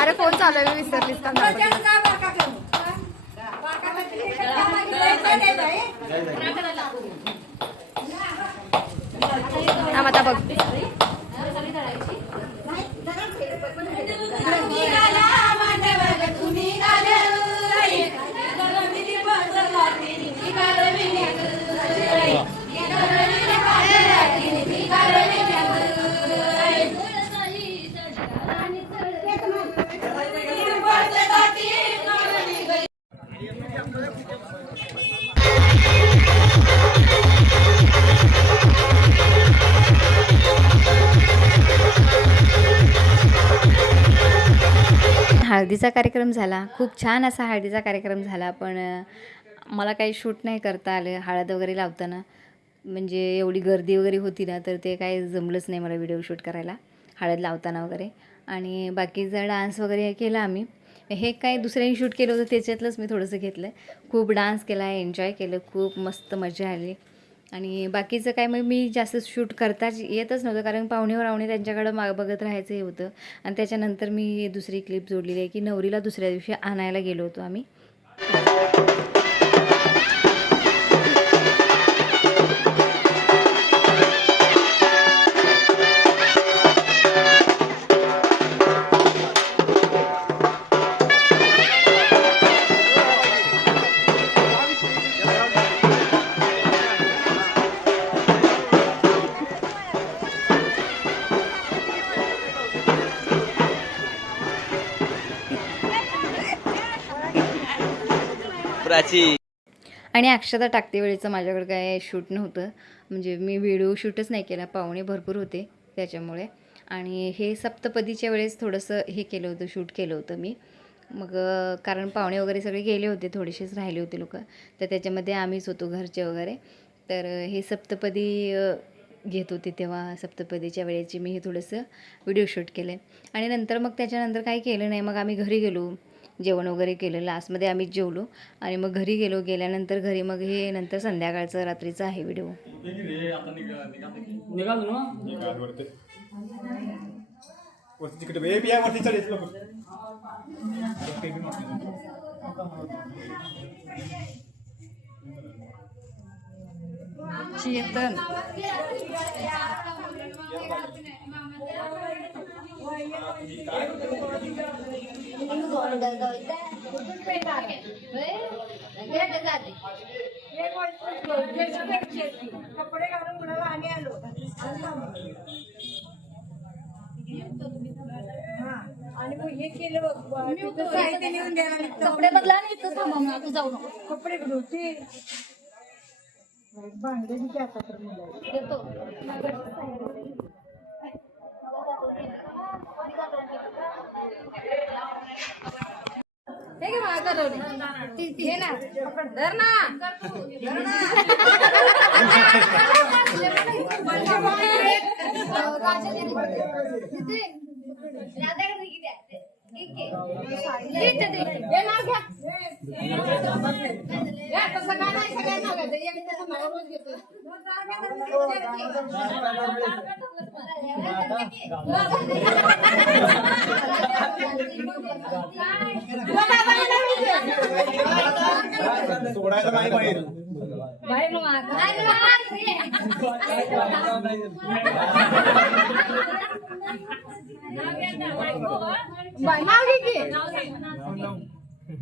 अरे फोन चालू आहे विसरलीस का? आता बघ हळदीचा कार्यक्रम झाला. खूप छान असा हळदीचा कार्यक्रम झाला. पण मला काही शूट नाही करता आलं हळद वगैरे लावताना. म्हणजे एवढी गर्दी वगैरे होती ना, तर ते काही जमलंच नाही मला व्हिडिओ शूट करायला हळद लावताना वगैरे. आणि बाकीचा डान्स वगैरे केला आम्ही. हे काय दुसऱ्यांनी शूट केलं होतं त्याच्यातलंच मी थोडंसं घेतलं. खूप डान्स केला, एन्जॉय केलं, खूप मस्त मजा आली. आणि बाकीचं काय मग मी जास्त शूट करताच येतच नव्हतं, कारण पाहुणे त्यांच्याकडं बघत राहायचं हे होतं. आणि त्याच्यानंतर मी दुसरी क्लिप जोडलेली आहे की नवरीला दुसऱ्या दिवशी आणायला गेलो होतो आम्ही. आणि अक्षता टाकते वेळेचं माझ्याकडे काय शूट नव्हतं, म्हणजे मी व्हिडिओ शूटच नाही केला, पाहुणे भरपूर होते त्याच्यामुळे. आणि हे सप्तपदीच्या वेळेस थोडंसं हे केलं होतं, शूट केलं होतं मी. मग कारण पाहुणे वगैरे सगळे गेले होते, थोडेसेच राहिले होते लोक, तर त्याच्यामध्ये आम्हीच होतो घरचे वगैरे. तर हे सप्तपदी घेत होते तेव्हा सप्तपदीच्या वेळेची मी हे थोडंसं व्हिडिओ शूट केलं आहे. आणि नंतर मग त्याच्यानंतर काही केलं नाही. मग आम्ही घरी गेलो, जेवण वगैरे केलं, लास्टमध्ये आम्हीच जेवलो आणि मग घरी गेलो. गेल्यानंतर घरी मग हे नंतर संध्याकाळचं रात्रीचं आहे व्हिडिओ. चेतन कपडे घालून कुणाला आणि आलो आणि मग हे केलं साहित्य नेऊन द्या कपडे बदला आणि इथं थांबव ना तू जाऊ नको कपडे घालून ते भांड्याची आता तर देतो हे घे माझा ती हे ना धर ना सोडायचं नाही बाहेर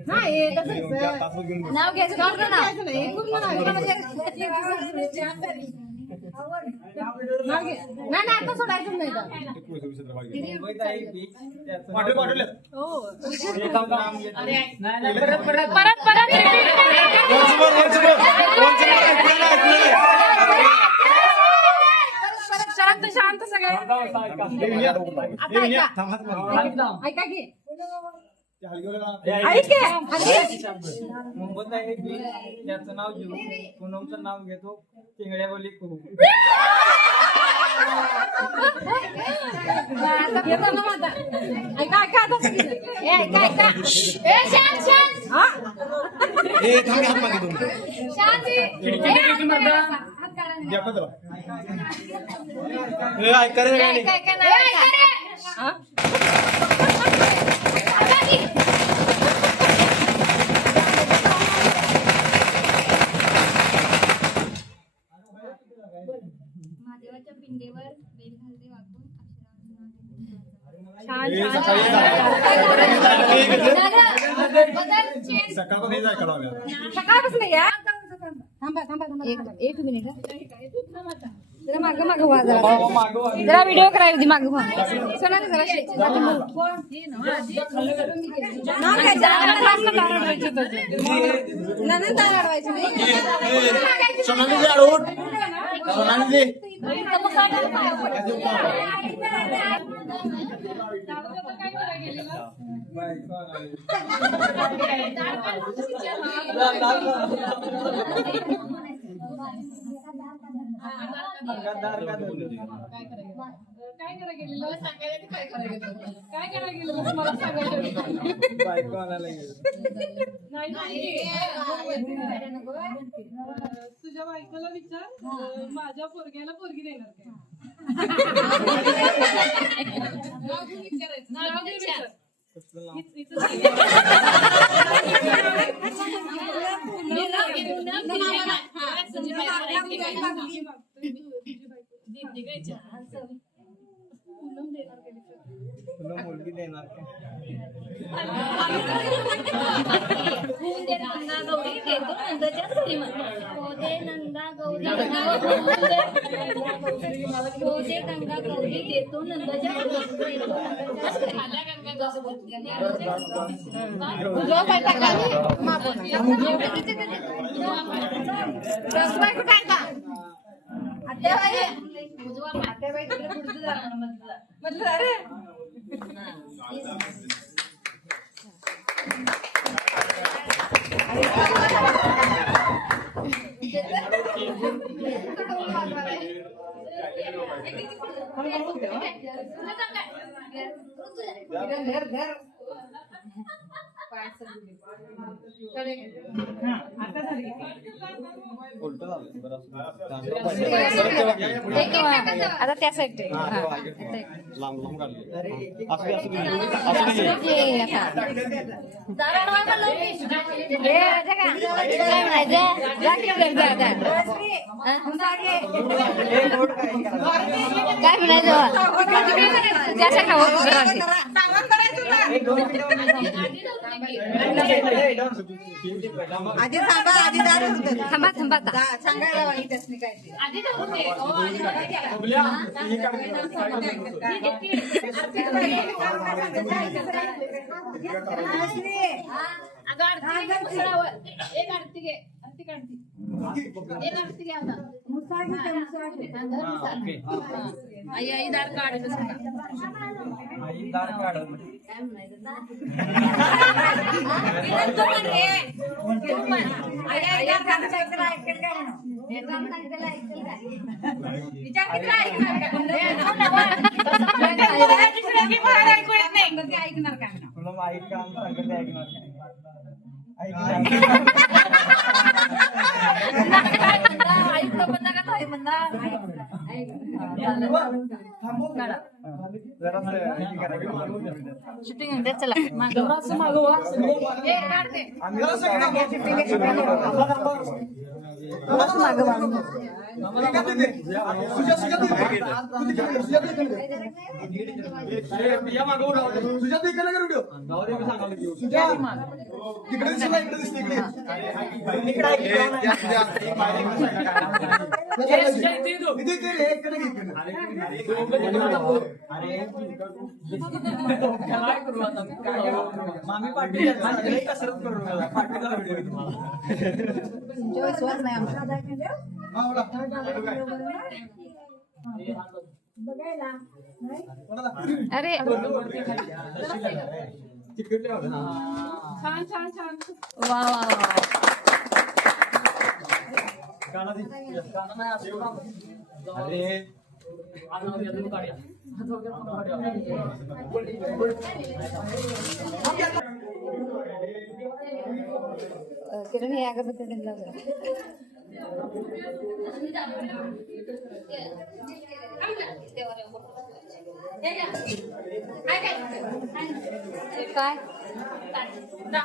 नाव घ्यायचं नाही आता सोडायचं नाही शांत शांत सगळे ऐका की मुंबईत आहे की त्याचं नाव घेऊ पूनमचं नाव घेतो चिंगड्या बोली करू ऐका ऐका आता ऐका ऐका शांत शांत शांती महादेवाच्या पिंडेवर बेल घालते वाकून सकाळपासून या थांबा थांबा थांबा एक मिनिट जरा मागं मागं व्हा जरा व्हिडिओ करायला होती मागं व्हा सोनाली जरा काय करायला गेलेलं काय करायला गेलेलं मला सांगायचं बायको आणायला गेलो तुझ्या बायकोला विचार माझ्या पोरग्याला पोरगी देणार काय मुलगी देणार नंदा गौरी देतो नंदाच्या श्रीमंत होते नंदा गौरी होते गंगा गौरी देतो नंदाच्या म्हटलं अरे आता त्या साईड लांब लांब काढले हे म्हणायचं जा की घर जा आता. काय म्हणायचं त्याच्या खावं आधी थांबा आधी दार होतं. थांबा थांबा आता. सांगायला वाणी त्यासनी काय ते. आधी जाऊन दे. हो, आधी जाऊन दे. अगं आरती घे, मुसळावर. एक आरती घे. आरती काढती. एक आरती घे आता. आई आई दार काढ. आई दार काढ. ऐकणार काय तुला माहित काम सांगत ते ऐकणार नाही. शूटिंग चला मामी पाटील कसरत करू नका. पाटीलचा व्हिडिओ तुम्हाला विश्वास नाही आमचा. अरे छान छान छान. वा वा वा अरे किरण हे अगरबत्ती लाव जरा. काय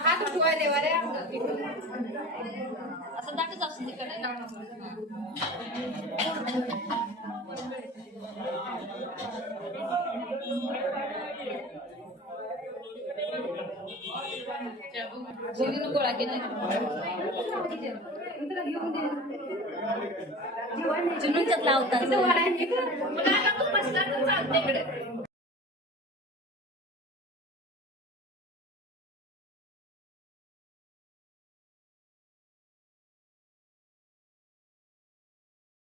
हात उठवाय देवा रे. असं दाटच असू तिकडे गोळा केला चुनून लावतात